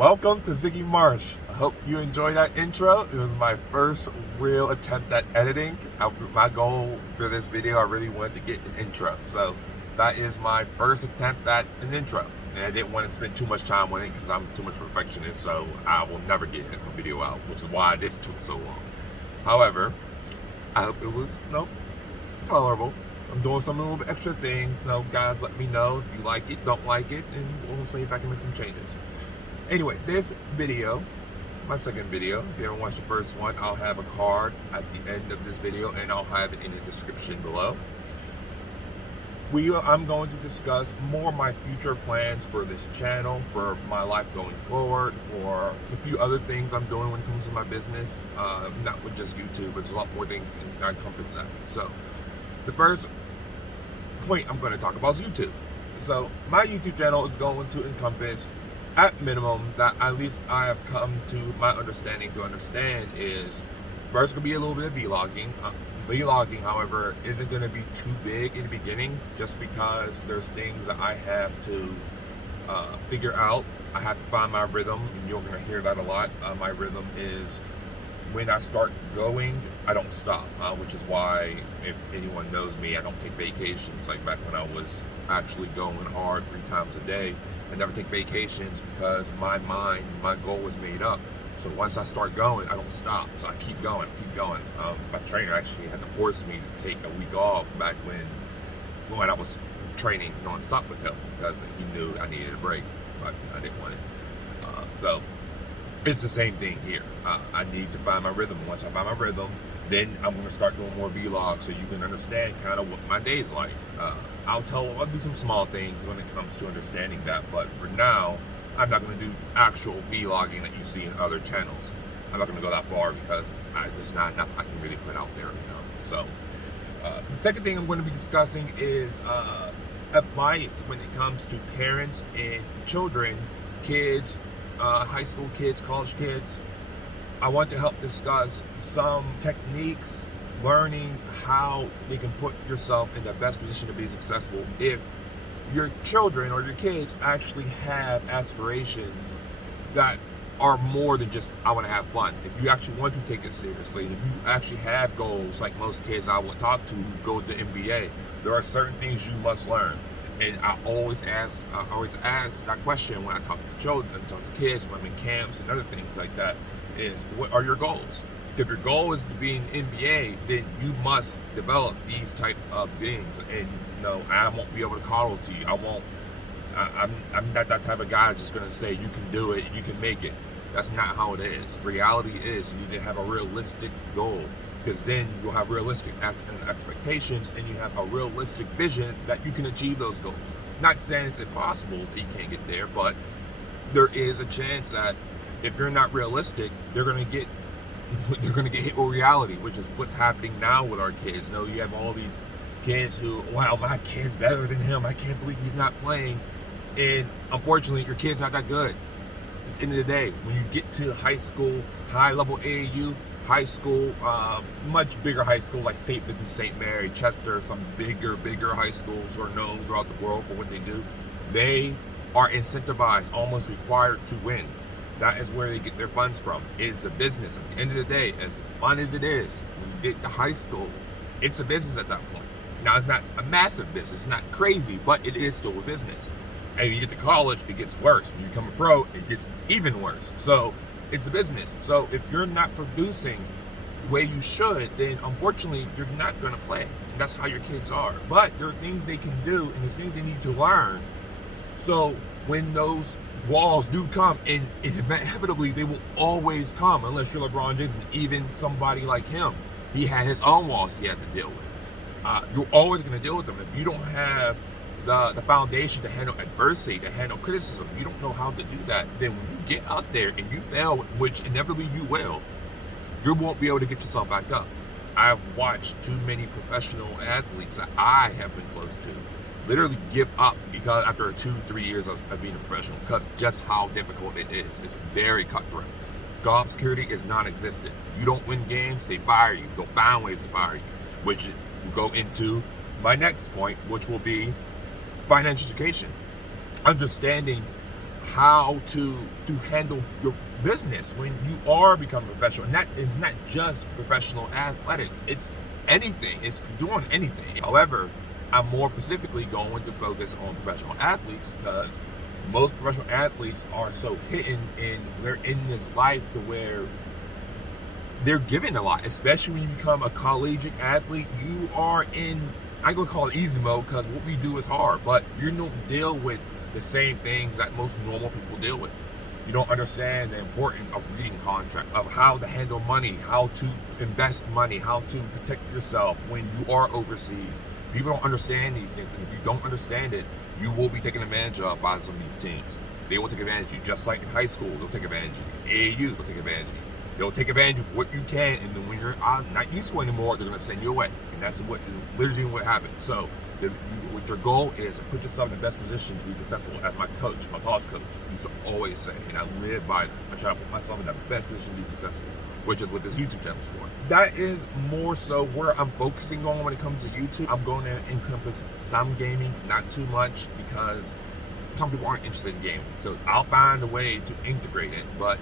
Welcome to ZiggyMarsh. I hope you enjoyed that intro. It was my first real attempt at editing. My goal for this video, I really wanted to get an intro. So that is my first attempt at an intro. And I didn't want to spend too much time on it because I'm too much perfectionist, so I will never get a video out, which is why this took so long. However, I hope it was, it's tolerable. I'm doing some little extra things. Guys, let me know if you like it, don't like it, and we'll see if I can make some changes. Anyway, this video, my second video, if you haven't watched the first one, I'll have a card at the end of this video and I'll have it in the description below. I'm going to discuss more of my future plans for this channel, for my life going forward, for a few other things I'm doing when it comes to my business, not with just YouTube, but there's a lot more things that encompass that. So, the first point I'm going to talk about is YouTube. So, my YouTube channel is going to encompass, at minimum, that at least I have come to my understanding to understand is first going to be a little bit of vlogging. Vlogging, however, isn't going to be too big in the beginning just because there's things that I have to figure out. I have to find my rhythm, and you're going to hear that a lot. My rhythm is when I start going, I don't stop, which is why, if anyone knows me, I don't take vacations. Like back when I was actually going hard 3 times a day, I never take vacations because my goal was made up. So once I start going, I don't stop. So I keep going. My trainer actually had to force me to take a week off back when I was training nonstop with him because he knew I needed a break, but I didn't want it. So it's the same thing here. I need to find my rhythm. Once I find my rhythm, then I'm going to start doing more vlogs so you can understand kind of what my day's like. I'll do some small things when it comes to understanding that, but for now, I'm not going to do actual vlogging that you see in other channels. I'm not going to go that far because there's not enough I can really put out there, So, the second thing I'm going to be discussing is advice when it comes to parents and children, kids, high school kids, college kids. I want to help discuss some techniques, learning how they can put yourself in the best position to be successful if your children or your kids actually have aspirations that are more than just, I want to have fun. If you actually want to take it seriously, if you actually have goals, like most kids I will talk to who go to the NBA, there are certain things you must learn. And I always ask that question when I talk to children, talk to kids, when I'm in camps and other things like that, is what are your goals? If your goal is to be in the NBA, then you must develop these type of things. And I won't be able to coddle to you. I'm not that type of guy just gonna say you can do it, you can make it. That's not how it is. Reality is you need to have a realistic goal, because then you'll have realistic expectations and you have a realistic vision that you can achieve those goals. Not saying it's impossible that you can't get there, but there is a chance that if you're not realistic, they're gonna get hit with reality, which is what's happening now with our kids. You have all these kids who, wow, my kid's better than him. I can't believe he's not playing. And unfortunately, your kid's not that good. At the end of the day, when you get to high school, high level AAU, high school, much bigger high schools like St. Vincent, St. Mary, Chester, some bigger high schools who are known throughout the world for what they do, they are incentivized, almost required to win. That is where they get their funds from. It's a business. At the end of the day, as fun as it is, when you get to high school, it's a business at that point. Now, it's not a massive business, it's not crazy, but it is still a business. And when you get to college, it gets worse. When you become a pro, it gets even worse. So, it's a business. So, if you're not producing the way you should, then unfortunately, you're not going to play. And that's how your kids are. But there are things they can do, and there's things they need to learn. So, when those walls do come, and inevitably they will always come, unless you're LeBron James, and even somebody like him, he had his own walls he had to deal with. You're always going to deal with them. If you don't have the foundation to handle adversity, to handle criticism, you don't know how to do that, then when you get out there and you fail, which inevitably you will, you won't be able to get yourself back up. I've watched too many professional athletes that I have been close to literally give up because after 2-3 years of being a professional, because just how difficult it is. It's very cutthroat. Job security is non-existent. You don't win games, they fire you. They'll find ways to fire you, which will go into my next point, which will be financial education. Understanding how to handle your business when you are becoming professional. And that it's not just professional athletics, it's anything, it's doing anything. However, I'm more specifically going to focus on professional athletes because most professional athletes are so hidden and they're in this life to where they're given a lot, especially when you become a collegiate athlete. You are in, I'm gonna call it easy mode because what we do is hard, but you don't deal with the same things that most normal people deal with. You don't understand the importance of reading contracts, of how to handle money, how to invest money, how to protect yourself when you are overseas. People don't understand these things, and if you don't understand it, you will be taken advantage of by some of these teams. They will take advantage of you, just like in high school. They'll take advantage of you. AAU will take advantage of you. They'll take advantage of what you can, and then when you're not useful anymore, they're going to send you away. And that's what literally what happens. So what your goal is to put yourself in the best position to be successful. As my coach, my college coach, used to always say, and I live by that. I try to put myself in the best position to be successful, which is what this YouTube channel is for. That is more so where I'm focusing on when it comes to YouTube. I'm going to encompass some gaming, not too much, because some people aren't interested in gaming. So I'll find a way to integrate it, but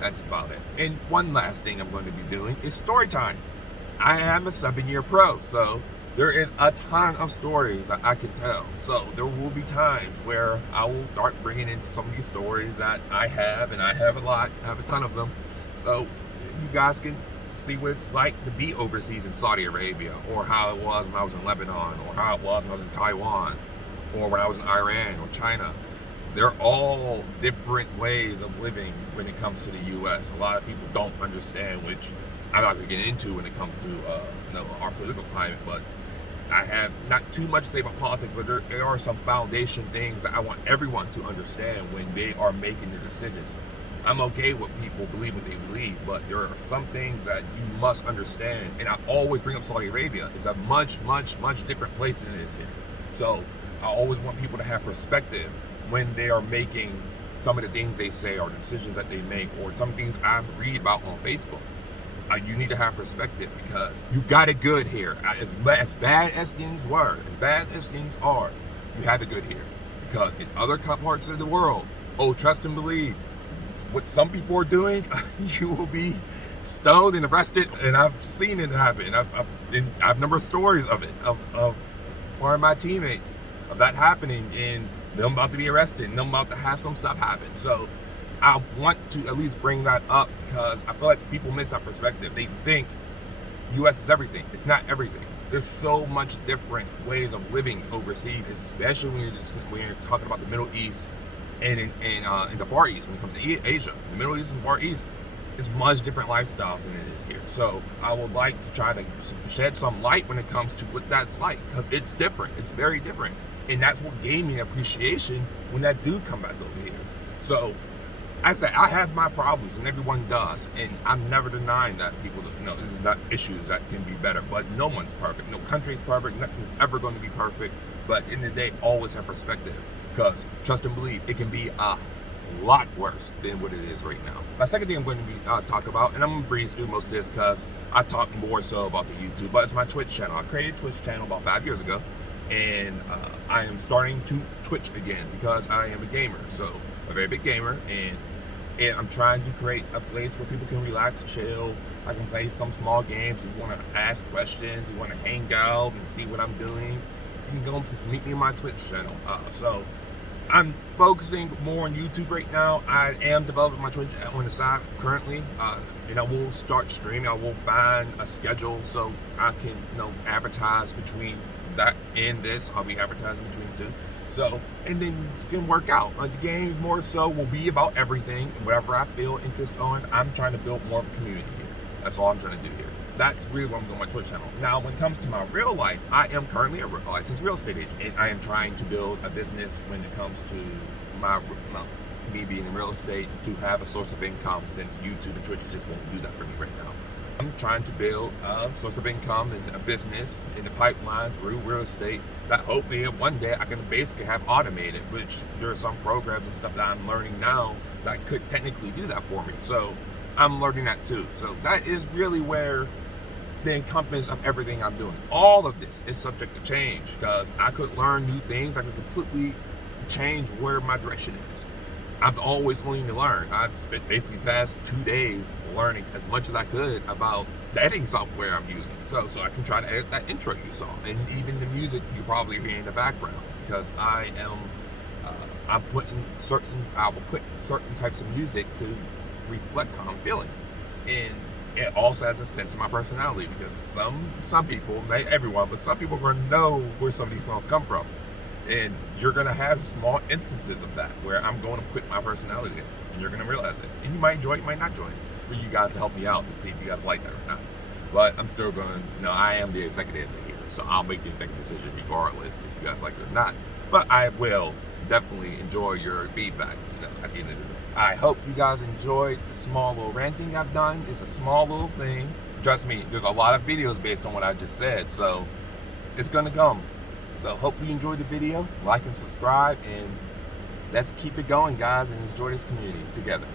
that's about it. And one last thing I'm going to be doing is story time. I am a 7-year pro, so there is a ton of stories that I can tell. So there will be times where I will start bringing in some of these stories that I have, and I have a lot, I have a ton of them. So you guys can see what it's like to be overseas in Saudi Arabia, or how it was when I was in Lebanon, or how it was when I was in Taiwan, or when I was in Iran or China. They're all different ways of living when it comes to the U.S. A lot of people don't understand, which I'm not going to get into when it comes to our political climate, but I have not too much to say about politics, but there are some foundation things that I want everyone to understand when they are making their decisions. I'm okay with people believe what they believe, but there are some things that you must understand. And I always bring up Saudi Arabia. It's a much, much, much different place than it is here. So I always want people to have perspective when they are making some of the things they say or the decisions that they make, or some things I read about on Facebook. You need to have perspective because you got it good here. As bad as things were, as bad as things are, you have it good here. Because in other parts of the world, trust and believe, what some people are doing, you will be stoned and arrested. And I've seen it happen. I've a number of stories of it, of one of my teammates, of that happening, and them about to be arrested, and them about to have some stuff happen. So I want to at least bring that up because I feel like people miss that perspective. They think U.S. is everything. It's not everything. There's so much different ways of living overseas, especially when you're talking about the Middle East and in the Far East. When it comes to Asia, the Middle East and Far East, it's much different lifestyles than it is here. So I would like to try to shed some light when it comes to what that's like, because it's different. It's very different. And that's what gave me appreciation when that dude come back over here. So I say I have my problems, and everyone does, and I'm never denying that people, there's not issues that can be better, but no one's perfect. No country is perfect. Nothing's ever going to be perfect. But in the day, always have perspective, because trust and believe, it can be a lot worse than what it is right now. My second thing I'm going to be talk about, and I'm going to breeze through most of this because I talk more so about the YouTube, but it's my Twitch channel. I created a Twitch channel about 5 years ago, and I am starting to Twitch again because I am a gamer, so a very big gamer, and I'm trying to create a place where people can relax, chill. I can play some small games. If you want to ask questions, you want to hang out and see what I'm doing, you can go meet me on my Twitch channel. So I'm focusing more on YouTube right now. I am developing my Twitch on the side currently, and I will start streaming. I will find a schedule so I can, advertise between that and this. I'll be advertising between the two. So, and then you can work out. The game more so will be about everything, whatever I feel interest on. I'm trying to build more of a community here. That's all I'm trying to do here. That's really what I'm doing on my Twitch channel. Now, when it comes to my real life, I am currently a licensed real estate agent, and I am trying to build a business when it comes to me being in real estate, to have a source of income, since YouTube and Twitch just won't do that for me right now. I'm trying to build a source of income and a business in the pipeline through real estate that hopefully one day I can basically have automated, which there are some programs and stuff that I'm learning now that could technically do that for me. So I'm learning that too. So that is really where the encompass of everything I'm doing. All of this is subject to change because I could learn new things. I could completely change where my direction is. I'm always willing to learn. I've spent basically the past 2 days learning as much as I could about the editing software I'm using, so I can try to edit that intro you saw, and even the music you probably hear in the background, because I'm putting I will put certain types of music to reflect how I'm feeling, and it also has a sense of my personality, because some people, not everyone, but some people are going to know where some of these songs come from. And you're going to have small instances of that where I'm going to put my personality in, and you're going to realize it. And you might enjoy it, you might not enjoy it. For you guys to help me out and see if you guys like that or not. But I'm still going to, I am the executive here, so I'll make the executive decision regardless if you guys like it or not. But I will definitely enjoy your feedback, at the end of the day. I hope you guys enjoyed the small little ranting I've done. It's a small little thing. Trust me, there's a lot of videos based on what I just said, so it's going to come. So hopefully you enjoyed the video, like and subscribe, and let's keep it going, guys, and enjoy this community together.